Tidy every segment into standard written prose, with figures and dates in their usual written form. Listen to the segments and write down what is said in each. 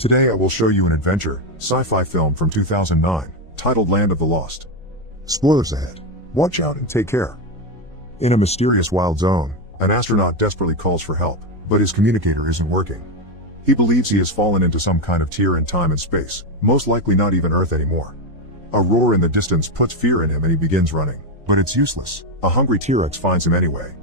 Today I will show you an adventure, sci-fi film from 2009, titled Land of the Lost. Spoilers ahead. Watch out and take care. In a mysterious wild zone, an astronaut desperately calls for help, but his communicator isn't working. He believes he has fallen into some kind of tear in time and space, most likely not even Earth anymore. A roar in the distance puts fear in him and he begins running, but it's useless. A hungry T-Rex finds him anyway.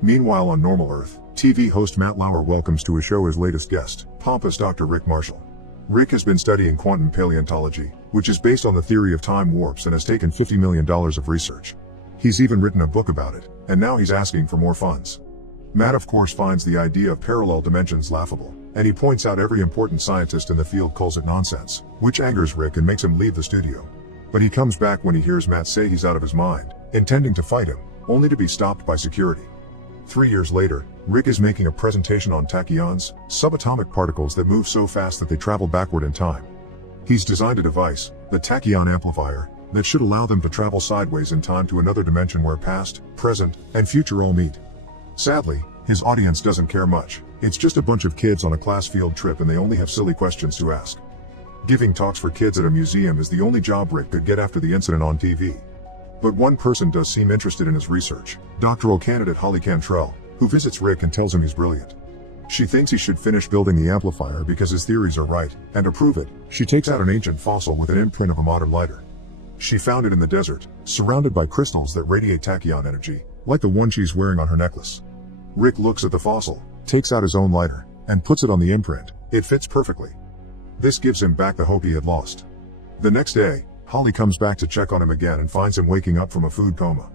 Meanwhile on normal Earth, TV host Matt Lauer welcomes to his show his latest guest, pompous Dr. Rick Marshall. Rick has been studying quantum paleontology, which is based on the theory of time warps and has taken $50 million of research. He's even written a book about it, and now he's asking for more funds. Matt of course finds the idea of parallel dimensions laughable, and he points out every important scientist in the field calls it nonsense, which angers Rick and makes him leave the studio. But he comes back when he hears Matt say he's out of his mind, intending to fight him, only to be stopped by security. 3 years later, Rick is making a presentation on tachyons, subatomic particles that move so fast that they travel backward in time. He's designed a device, the tachyon amplifier, that should allow them to travel sideways in time to another dimension where past, present, and future all meet. Sadly, his audience doesn't care much. It's just a bunch of kids on a class field trip and they only have silly questions to ask. Giving talks for kids at a museum is the only job Rick could get after the incident on TV. But one person does seem interested in his research, doctoral candidate Holly Cantrell, who visits Rick and tells him he's brilliant. She thinks he should finish building the amplifier because his theories are right, and to prove it, she takes out an ancient fossil with an imprint of a modern lighter. She found it in the desert, surrounded by crystals that radiate tachyon energy, like the one she's wearing on her necklace. Rick looks at the fossil, takes out his own lighter, and puts it on the imprint. It fits perfectly. This gives him back the hope he had lost. The next day, Holly comes back to check on him again and finds him waking up from a food coma.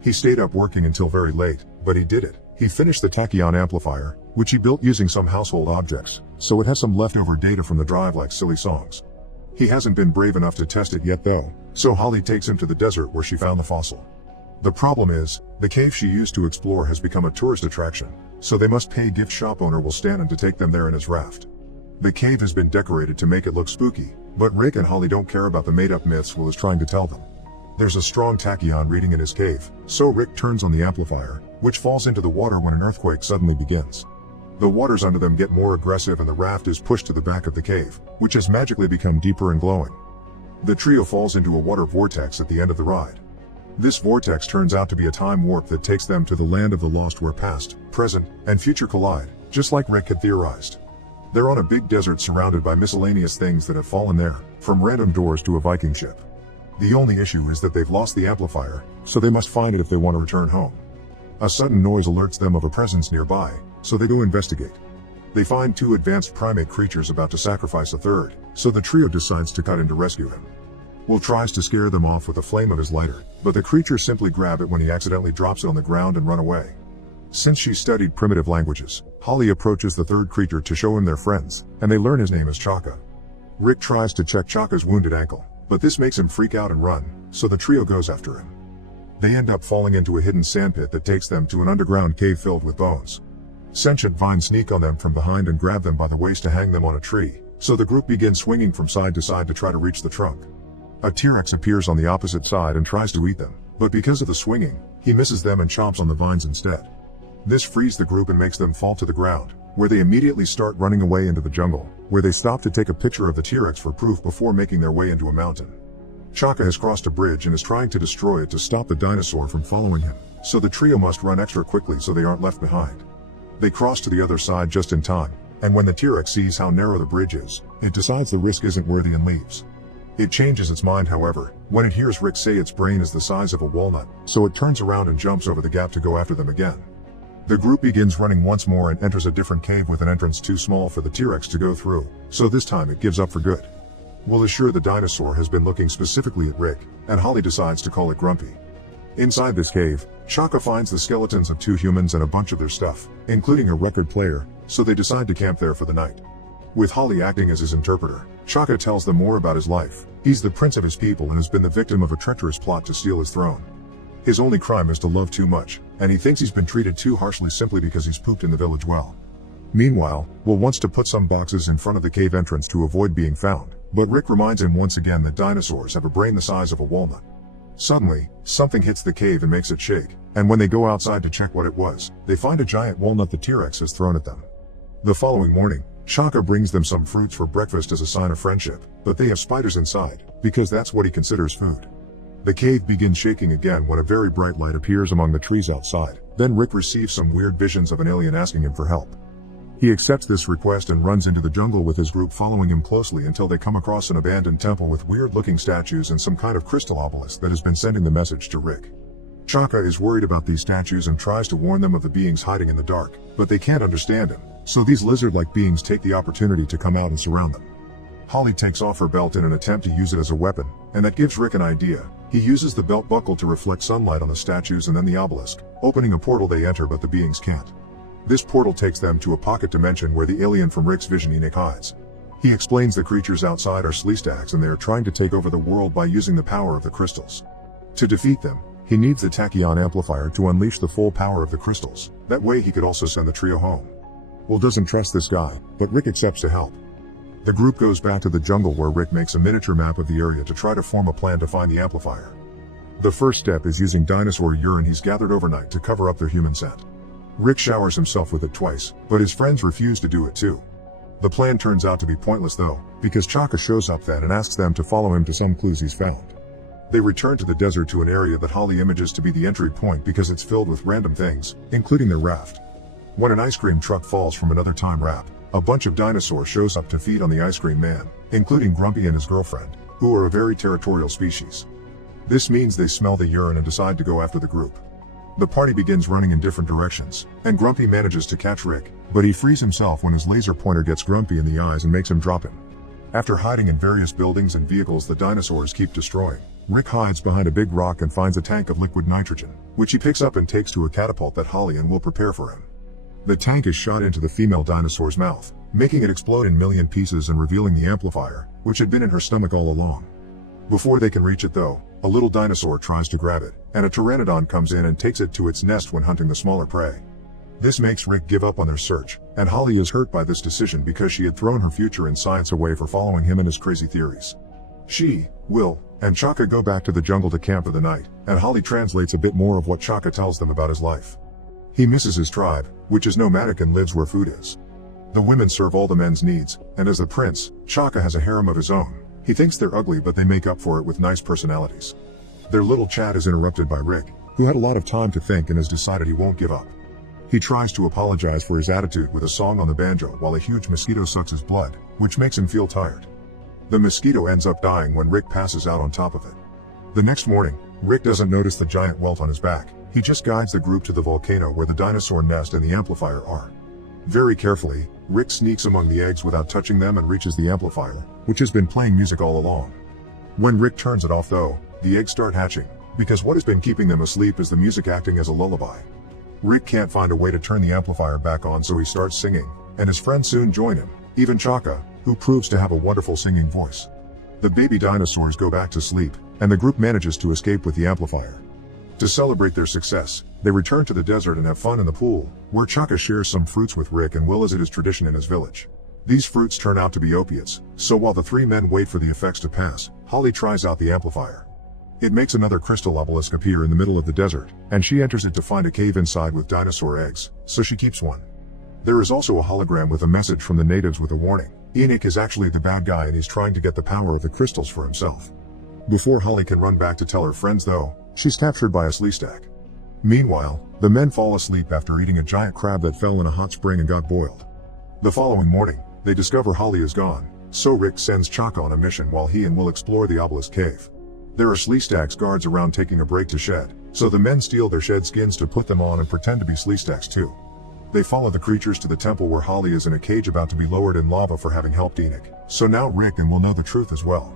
He stayed up working until very late, but he did it. He finished the tachyon amplifier, which he built using some household objects, so it has some leftover data from the drive like silly songs. He hasn't been brave enough to test it yet though, so Holly takes him to the desert where she found the fossil. The problem is, the cave she used to explore has become a tourist attraction, so they must pay gift shop owner Will Stanton to take them there in his raft. The cave has been decorated to make it look spooky, but Rick and Holly don't care about the made-up myths Will is trying to tell them. There's a strong tachyon reading in his cave, so Rick turns on the amplifier, which falls into the water when an earthquake suddenly begins. The waters under them get more aggressive and the raft is pushed to the back of the cave, which has magically become deeper and glowing. The trio falls into a water vortex at the end of the ride. This vortex turns out to be a time warp that takes them to the land of the lost where past, present, and future collide, just like Rick had theorized. They're on a big desert surrounded by miscellaneous things that have fallen there, from random doors to a Viking ship. The only issue is that they've lost the amplifier, so they must find it if they want to return home. A sudden noise alerts them of a presence nearby, so they go investigate. They find two advanced primate creatures about to sacrifice a third, so the trio decides to cut in to rescue him. Will tries to scare them off with the flame of his lighter, but the creatures simply grab it when he accidentally drops it on the ground and run away. Since she studied primitive languages, Holly approaches the third creature to show him their friends, and they learn his name is Chaka. Rick tries to check Chaka's wounded ankle, but this makes him freak out and run, so the trio goes after him. They end up falling into a hidden sandpit that takes them to an underground cave filled with bones. Sentient vines sneak on them from behind and grab them by the waist to hang them on a tree, so the group begins swinging from side to side to try to reach the trunk. A T-Rex appears on the opposite side and tries to eat them, but because of the swinging, he misses them and chomps on the vines instead. This frees the group and makes them fall to the ground, where they immediately start running away into the jungle, where they stop to take a picture of the T-Rex for proof before making their way into a mountain. Chaka has crossed a bridge and is trying to destroy it to stop the dinosaur from following him, so the trio must run extra quickly so they aren't left behind. They cross to the other side just in time, and when the T-Rex sees how narrow the bridge is, it decides the risk isn't worthy and leaves. It changes its mind however, when it hears Rick say its brain is the size of a walnut, so it turns around and jumps over the gap to go after them again. The group begins running once more and enters a different cave with an entrance too small for the T-Rex to go through, so this time it gives up for good. Will is sure the dinosaur has been looking specifically at Rick, and Holly decides to call it Grumpy. Inside this cave, Chaka finds the skeletons of two humans and a bunch of their stuff, including a record player, so they decide to camp there for the night. With Holly acting as his interpreter, Chaka tells them more about his life. He's the prince of his people and has been the victim of a treacherous plot to steal his throne. His only crime is to love too much, and he thinks he's been treated too harshly simply because he's pooped in the village well. Meanwhile, Will wants to put some boxes in front of the cave entrance to avoid being found, but Rick reminds him once again that dinosaurs have a brain the size of a walnut. Suddenly, something hits the cave and makes it shake, and when they go outside to check what it was, they find a giant walnut the T-Rex has thrown at them. The following morning, Chaka brings them some fruits for breakfast as a sign of friendship, but they have spiders inside, because that's what he considers food. The cave begins shaking again when a very bright light appears among the trees outside. Then Rick receives some weird visions of an alien asking him for help. He accepts this request and runs into the jungle with his group following him closely until they come across an abandoned temple with weird-looking statues and some kind of crystal obelisk that has been sending the message to Rick. Chaka is worried about these statues and tries to warn them of the beings hiding in the dark, but they can't understand him, so these lizard-like beings take the opportunity to come out and surround them. Holly takes off her belt in an attempt to use it as a weapon, and that gives Rick an idea. He uses the belt buckle to reflect sunlight on the statues and then the obelisk, opening a portal. They enter, but the beings can't. This portal takes them to a pocket dimension where the alien from Rick's vision Enoch hides. He explains the creatures outside are Sleestaks and they are trying to take over the world by using the power of the crystals. To defeat them, he needs the tachyon amplifier to unleash the full power of the crystals. That way he could also send the trio home. Will doesn't trust this guy, but Rick accepts to help. The group goes back to the jungle where Rick makes a miniature map of the area to try to form a plan to find the amplifier. The first step is using dinosaur urine he's gathered overnight to cover up their human scent. Rick showers himself with it twice, but his friends refuse to do it too. The plan turns out to be pointless though, because Chaka shows up then and asks them to follow him to some clues he's found. They return to the desert to an area that Holly images to be the entry point because it's filled with random things, including their raft. When an ice cream truck falls from another time wrap, a bunch of dinosaurs shows up to feed on the ice cream man, including Grumpy and his girlfriend, who are a very territorial species. This means they smell the urine and decide to go after the group. The party begins running in different directions, and Grumpy manages to catch Rick, but he frees himself when his laser pointer gets Grumpy in the eyes and makes him drop him. After hiding in various buildings and vehicles the dinosaurs keep destroying, Rick hides behind a big rock and finds a tank of liquid nitrogen, which he picks up and takes to a catapult that Holly and will prepare for him. The tank is shot into the female dinosaur's mouth, making it explode in a million pieces and revealing the amplifier, which had been in her stomach all along. Before they can reach it though, a little dinosaur tries to grab it, and a pteranodon comes in and takes it to its nest when hunting the smaller prey. This makes Rick give up on their search, and Holly is hurt by this decision because she had thrown her future in science away for following him and his crazy theories. She, Will, and Chaka go back to the jungle to camp for the night, and Holly translates a bit more of what Chaka tells them about his life. He misses his tribe, which is nomadic and lives where food is. The women serve all the men's needs, and as the prince, Chaka has a harem of his own. He thinks they're ugly but they make up for it with nice personalities. Their little chat is interrupted by Rick, who had a lot of time to think and has decided he won't give up. He tries to apologize for his attitude with a song on the banjo while a huge mosquito sucks his blood, which makes him feel tired. The mosquito ends up dying when Rick passes out on top of it. The next morning, Rick doesn't notice the giant welt on his back. He just guides the group to the volcano where the dinosaur nest and the amplifier are. Very carefully, Rick sneaks among the eggs without touching them and reaches the amplifier, which has been playing music all along. When Rick turns it off though, the eggs start hatching, because what has been keeping them asleep is the music acting as a lullaby. Rick can't find a way to turn the amplifier back on, so he starts singing, and his friends soon join him, even Chaka, who proves to have a wonderful singing voice. The baby dinosaurs go back to sleep, and the group manages to escape with the amplifier. To celebrate their success, they return to the desert and have fun in the pool, where Chaka shares some fruits with Rick and Will as it is tradition in his village. These fruits turn out to be opiates, so while the three men wait for the effects to pass, Holly tries out the amplifier. It makes another crystal obelisk appear in the middle of the desert, and she enters it to find a cave inside with dinosaur eggs, so she keeps one. There is also a hologram with a message from the natives with a warning. Enoch is actually the bad guy and he's trying to get the power of the crystals for himself. Before Holly can run back to tell her friends though, she's captured by a Sleestak. Meanwhile, the men fall asleep after eating a giant crab that fell in a hot spring and got boiled. The following morning, they discover Holly is gone, so Rick sends Chaka on a mission while he and Will explore the obelisk cave. There are Sleestaks guards around taking a break to shed, so the men steal their shed skins to put them on and pretend to be Sleestaks too. They follow the creatures to the temple where Holly is in a cage about to be lowered in lava for having helped Enoch, so now Rick and Will know the truth as well.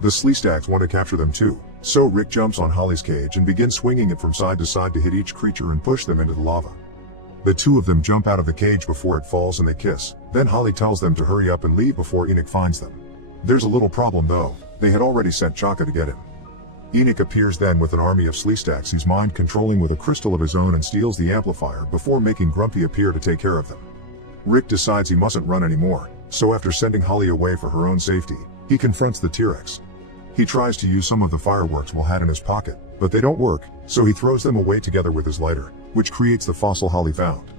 The Sleestaks want to capture them too, so Rick jumps on Holly's cage and begins swinging it from side to side to hit each creature and push them into the lava. The two of them jump out of the cage before it falls and they kiss, then Holly tells them to hurry up and leave before Enoch finds them. There's a little problem though, they had already sent Chaka to get him. Enoch appears then with an army of Sleestaks he's mind controlling with a crystal of his own and steals the amplifier before making Grumpy appear to take care of them. Rick decides he mustn't run anymore, so after sending Holly away for her own safety, he confronts the T-Rex. He tries to use some of the fireworks Will had in his pocket, but they don't work, so he throws them away together with his lighter, which creates the fossil Holly found.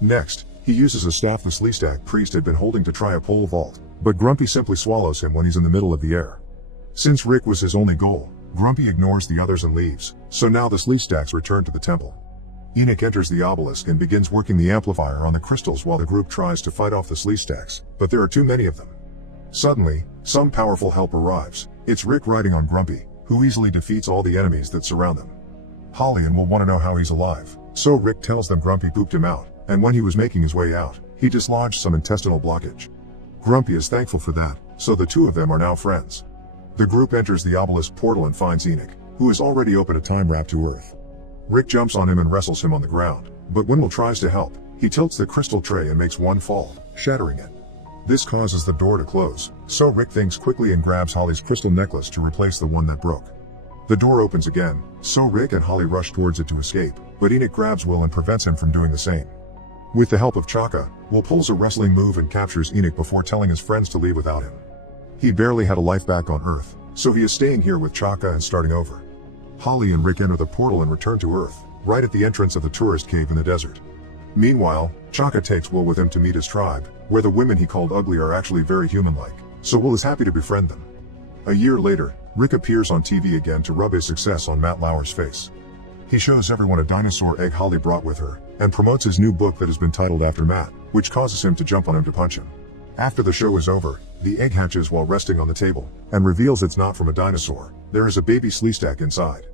Next, He uses a staff the Sleestak priest had been holding to try a pole vault, but Grumpy simply swallows him when he's in the middle of the air. Since Rick was his only goal, Grumpy ignores the others and leaves, so now the Sleestaks return to the temple. Enoch enters the obelisk and begins working the amplifier on the crystals while the group tries to fight off the Sleestaks, but there are too many of them. Suddenly, some powerful help arrives. It's Rick riding on Grumpy, who easily defeats all the enemies that surround them. Holly and Will want to know how he's alive, so Rick tells them Grumpy pooped him out, and when he was making his way out, he dislodged some intestinal blockage. Grumpy is thankful for that, so the two of them are now friends. The group enters the obelisk portal and finds Enoch, who has already opened a time wrap to Earth. Rick jumps on him and wrestles him on the ground, but when Will tries to help, he tilts the crystal tray and makes one fall, shattering it. This causes the door to close, so Rick thinks quickly and grabs Holly's crystal necklace to replace the one that broke. The door opens again, so Rick and Holly rush towards it to escape, but Enoch grabs Will and prevents him from doing the same. With the help of Chaka, Will pulls a wrestling move and captures Enoch before telling his friends to leave without him. He barely had a life back on Earth, so he is staying here with Chaka and starting over. Holly and Rick enter the portal and return to Earth, right at the entrance of the tourist cave in the desert. Meanwhile, Chaka takes Will with him to meet his tribe, where the women he called ugly are actually very human-like, so Will is happy to befriend them. A year later, Rick appears on TV again to rub his success on Matt Lauer's face. He shows everyone a dinosaur egg Holly brought with her, and promotes his new book that has been titled after Matt, which causes him to jump on him to punch him. After the show is over, the egg hatches while resting on the table, and reveals it's not from a dinosaur. There is a baby Sleestak inside.